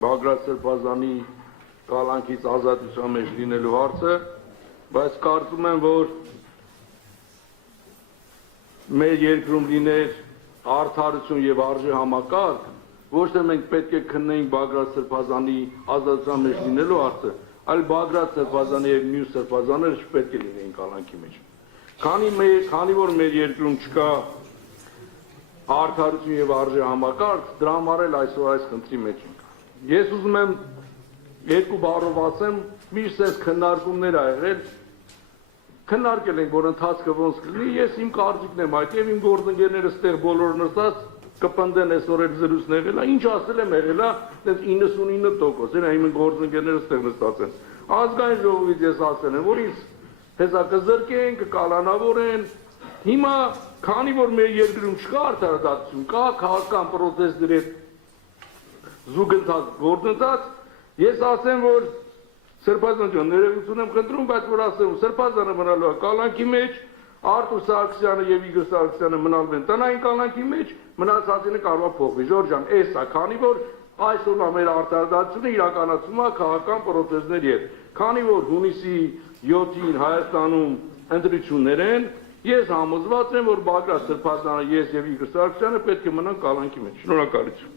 Բագրատ Սրբազանի կալանքից ազատության մեջ լինելու հարցը, բայց կարծում եմ, որ մեր երկրում լիներ արդարություն եւ արժե համակարգ, ոչ թե մենք պետք է քննեինք Բագրատ Սրբազանի ազատության մեջ լինելու հարցը, այլ Բագրատ Սրբազանի եւ մյուս սրբազանները չպետք է լինեին կալանքի մեջ։ Քանի որ մեր երկրում չկա արդարություն եւ արժե համակարգ, դրա համար էլ այսօր այս խնդրի մեջ ենք։ Ես ուզում եմ երկու բառով ասեմ, միշտ այս քննարկումներ ա եղել, քննարկել ենք, որ ընթացքը ոնց կլինի, ես իմ կարծիքն եմ այդ եւ իմ գործընկերները ստեղ բոլորը նստած կպնդեն այսօր էլ զրույցն եղել է, ինչ ասել եմ եղել է, այդպես 99%, այն իմ գործընկերները ստեղ նստած են։ Ազգային ժողովից ես ասել եմ, որ ինձ հեսա կզրկեն, կկալանավորեն։ Հիմա, քանի որ մեր երկրում չկա արդարադատություն, կա քաղաքական պրոցեսների հետ զուգընթաց գործընթաց, ես ասեմ, որ Սրբազան ջան, ներողություն եմ խնդրում, բայց որ ասեմ, Սրբազանը մնալու է կալանքի մեջ, Արտուր Սարգսյանը եւ Իգոր Սարգսյանը մնալու են տնային կալանքի մեջ, մնացածինը կարող է փոխվի։ Ժորժ ջան, էս է, քանի որ այսօր մեր արդարադատությունը իրականացվում է քաղաքական պրոցեսների հետ։ Քանի որ հունիսի 7-ին Հայաստանում ընտրություններ են, ես համոզված եմ, որ Բագրատ Սրբազանը, ես եւ Իգոր Սարգսյանը պետք է մնան կալանքի մեջ։ Շնորհակալություն։